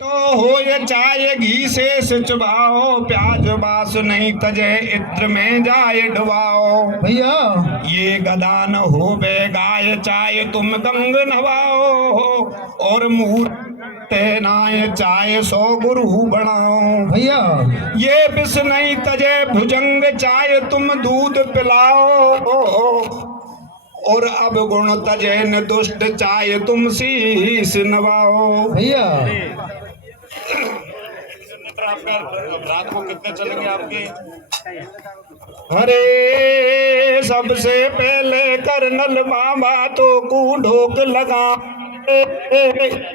तो हो ये चाय घी से चबाओ, प्याज बास नहीं तजे इत्र में जाए डुबाओ। भैया ये गदा न हो बे गाय चाय तुम गंग नवाओ, और मूर्ते नाय चाय सो गुरु बनाओ। भैया ये बिस नहीं तजे भुजंग चाय तुम दूध पिलाओ, और अब गुण तजे न दुष्ट चाय तुम शीस नवाओ। भैया रात को कितने चलेंगे आपके? अरे सबसे पहले कर्नल बाबा तो ढोक लगा।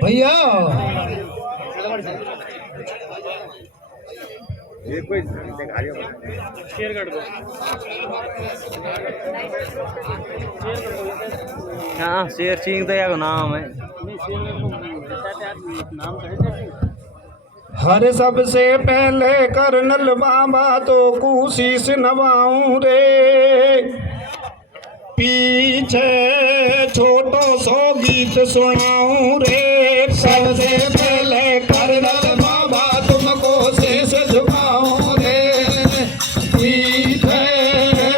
भैया ये कोई शेयर कर दो। हाँ शेयर सिंह तो यार नाम है। हर सबसे पहले कर्नल बाबा तो शीस नवाऊं रे, पीछे छोटो सो गीत सुनाऊं रे। सबसे पहले कर्नल बाबा तुमको शीस झुकाऊं रे, पीछे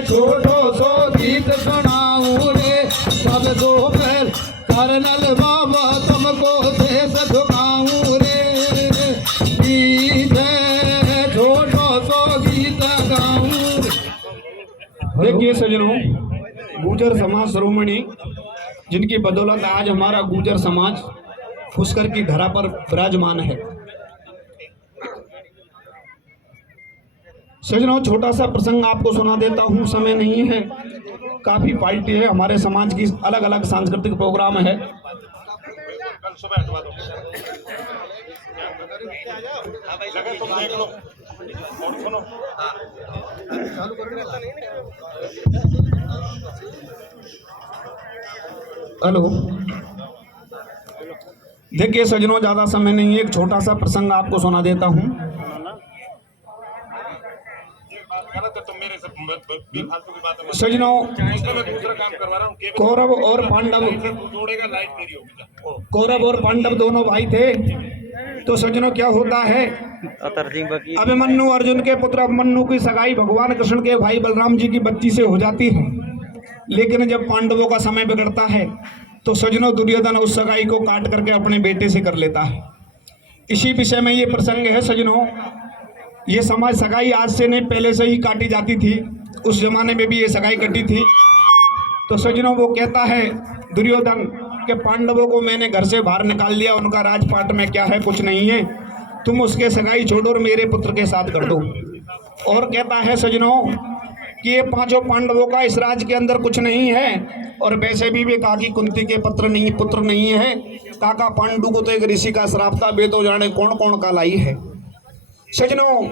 छोटो सो गीत सुनाऊं रे। सब दो पहल कर्नल बाबा तुमको शीस झुकाऊं रे, पीछे छोटो सो गीत गाऊं। देखिए सज्जनों, गुर्जर समाज शिरोमणि जिनकी बदौलत आज हमारा गुर्जर समाज पुष्कर की धरा पर विराजमान है। सज्जनों, छोटा सा प्रसंग आपको सुना देता हूँ, समय नहीं है, काफी पार्टी है, हमारे समाज की अलग अलग सांस्कृतिक प्रोग्राम है। हेलो, देखिए सज्जनों, ज्यादा समय नहीं है, एक छोटा सा प्रसंग आपको सुना देता हूँ। सज्जनों, कौरव और पांडव दोनों भाई थे। तो सज्जनों क्या होता है, अभिमन्यु अर्जुन के पुत्र अभिमन्यु की सगाई भगवान कृष्ण के भाई बलराम जी की बच्ची से हो जाती है, लेकिन जब पांडवों का समय बिगड़ता है तो सज्जनों दुर्योधन उस सगाई को काट करके अपने बेटे से कर लेता है। इसी विषय में ये प्रसंग है। सज्जनों, ये समाज सगाई आज से नहीं पहले से ही काटी जाती थी, उस जमाने में भी ये सगाई कटी थी। तो सज्जनों वो कहता है दुर्योधन के पांडवों को मैंने घर से बाहर निकाल दिया, उनका राजपाट में क्या है, कुछ नहीं है, तुम उसके सगाई छोड़ो और मेरे पुत्र के साथ कर दो। और कहता है सज्जनों कि ये पांचों पांडवों का इस राज के अंदर कुछ नहीं है, और वैसे भी वे काकी कुंती के पुत्र नहीं है। काका पांडु को तो एक ऋषि का श्राप था, वे तो जाने कौन कौन का लाई है। सज्जनों,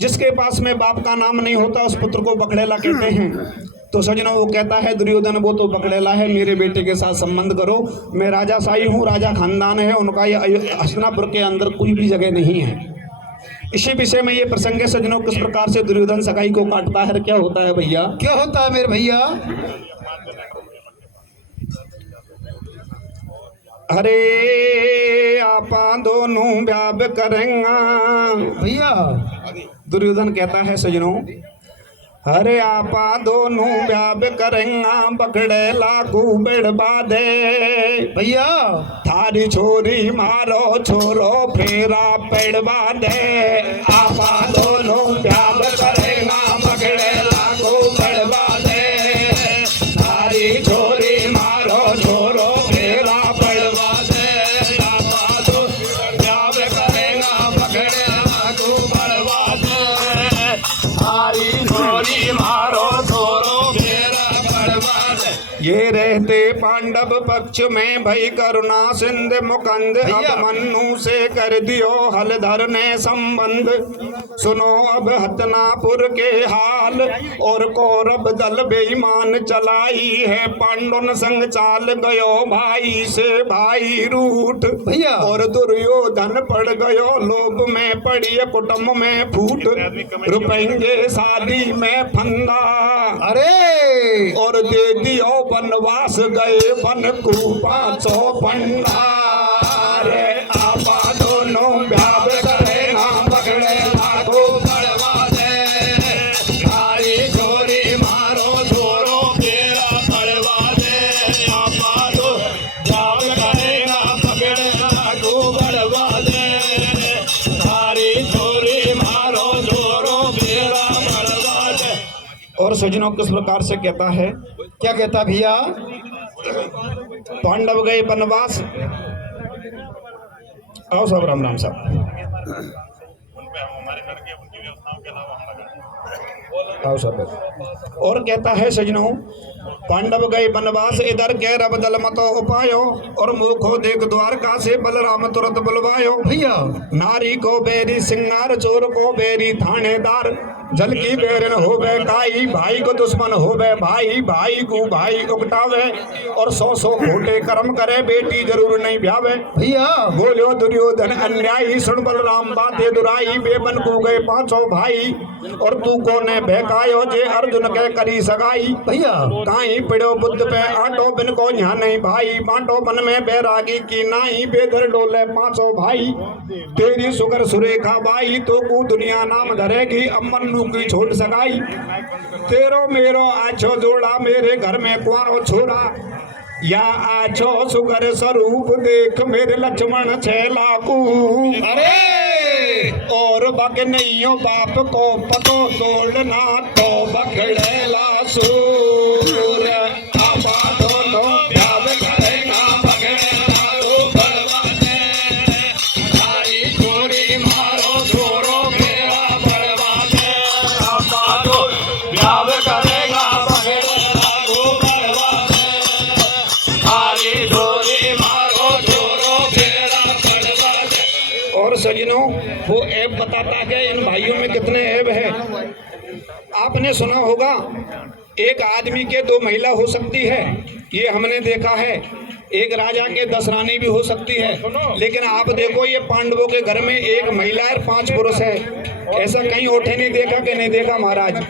जिसके पास में बाप का नाम नहीं होता उस पुत्र को बकड़ेला कहते हैं। तो सज्जनों वो कहता है दुर्योधन वो तो बकड़ेला है, मेरे बेटे के साथ संबंध करो, मैं राजाशाही हूँ, राजा खानदान है, उनका ये हस्तिनापुर के अंदर कोई भी जगह नहीं है। इसी विषय में ये प्रसंग है सज्जनों, किस प्रकार से दुर्योधन सगाई को काटता है, क्या होता है भैया, क्या होता है मेरे भैया। अरे आपा दोनों ब्याह करेंगा। भैया दुर्योधन कहता है सज्जनों, अरे आपा दोनों ब्याह करेंगा, बकड़ेला खूबेड़ बाधे। भैया थारी छोरी मारो छोरो फेरा पेड़ बाधे। आपा दोनों ब्याह करेंगा, बकड़ेला खूबेड़ बाधे। थारी छोरी मारो छोरो फेरा पेड़ बाधे। आपा दोनों ब्याह करेंगा, बकड़ेला खूबेड़ बाधे। थारी छोरी मारो छोरो फेरा पेड़ बाधे। ये रहते पांडव पक्ष में भई करुणा सिंध मुकंद, अभिमन्यु से कर दियो हलधर ने संबंध। सुनो अब हतनापुर के हाल, और कौरव दल बेईमान चलाई है, पांडुन संग चाल गयो भाई से भाई रूठ। भैया और दुर्योधन पड़ गयो लोभ में, पड़ी कुटुंब में फूट, रुपएंगे शादी में फंदा। अरे और दे दियो वनवास गए वन को 500 पंडा। आपा दोनों सज्जनों किस प्रकार से कहता है, क्या कहता भैया? पांडव गए वनवास। आओ साहब, राम राम साहब, आओ साहब। और कहता है सज्जनों, पांडव गए वनवास, इधर कह रब दल मतो उपायो, और मुखो देख द्वारका से बलराम तुरंत बुलवायो। भैया नारी को बेरी सिंगार, चोर को बेरी थानेदार, जल की बेरन हो बे काई, भाई को दुश्मन हो बे भाई, भाई को भाई उकटावे, और 100 खोटे कर्म करे, बेटी जरूर नहीं ब्यावे। भैया बोलो दुर्योधन अन्यायी, सुन बलराम बातें दुराई, बेबन को गए 5 भाई, और तू को ने बहकायो, जे अर्जुन के करी सगाई। भैया काई पिड़ो बुद्ध पे आटो, बिन को यहाँ नहीं भाई, बांटो बन में बैरागी की नाई, बेदर डोले 5 भाई, तेरी सुगर सुरेखा बाई, तो को दुनिया नाम धरेगी, अमन की छोड़ सगाई। तेरो मेरो आछो जोड़ा, मेरे घर में कुआरो छोरा, या आछो सुगर स्वरूप देख, मेरे लक्ष्मण 6 लाखू। अरे और बग नहीं हो बाप को पतो तोड़ना, तो बखड़ेला सूर, आबा दोनों ब्याह करेगा, बखड़ेला तो बलवाने, सारी चोरी मारो छोरो मेरा बलवाने, आबा तो ब्याह करेगा, बखड़ेला तो बलवाने, सारी चोरी मारो छोरो मेरा बलवाने। और सज्जनों, वो ऐब बताता है इन भाइयों में कितने ऐब है। आपने सुना होगा, एक आदमी के 2 महिला हो सकती है, ये हमने देखा है। एक राजा के 10 रानी भी हो सकती है, लेकिन आप देखो ये पांडवों के घर में 1 महिला और 5 पुरुष है। ऐसा कहीं ओठे नहीं देखा कि नहीं देखा महाराज।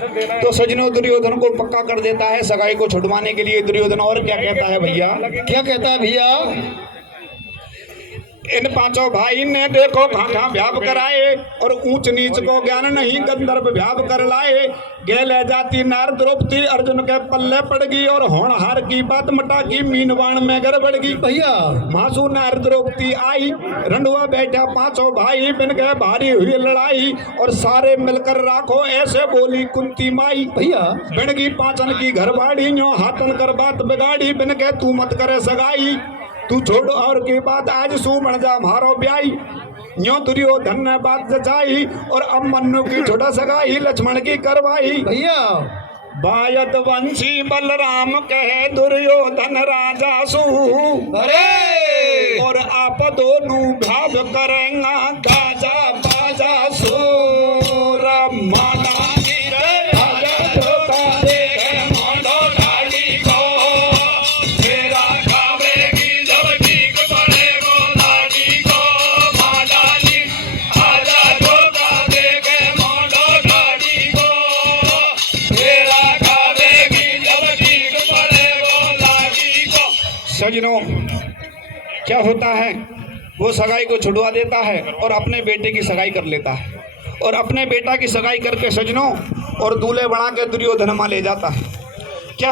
तो सज्जनों, दुर्योधन को पक्का कर देता है सगाई को छुड़वाने के लिए दुर्योधन। और क्या कहता है भैया, क्या कहता है भैया? इन 5 भाई ने देखो कहाँ व्याप कराए, और ऊंच नीच को ज्ञान नहीं, गंधर्व व्याप कर लाए। गेले जाती नार द्रौपदी, अर्जुन के पल्ले पड़ गई, और होनहार की बात मटा की, मीनवाण में गड़बड़ गई। भैया मासू नार द्रौपदी आई, रंडुआ बैठा 5 भाई, बिन गए भारी हुई लड़ाई, और सारे मिलकर राखो, ऐसे बोली कुंती माई। भैया बिन की 5 की घर बाड़ी, न्यो हाथन कर बात बिगाड़ी, बिन के तू मत करे सगाई, तू छोड़ और की बात, आज सू बन जा मारो ब्याई। न्यो दुर्योधन ने बात जचाई, और अब मन्नु की छोटा सगाई, लक्ष्मण की करवाई। भैया बायत वंशी बलराम कहे, दुर्योधन राजा सू, अरे और आप दोनों भाव करेंगा, गाजा बाजा सूर, माना सज्जनों, क्या होता है, वो सगाई को छुड़वा देता है और अपने बेटे की सगाई कर लेता है, और अपने बेटा की सगाई करके सज्जनों और दूल्हे बना के दुर्योधन मां ले जाता है। क्या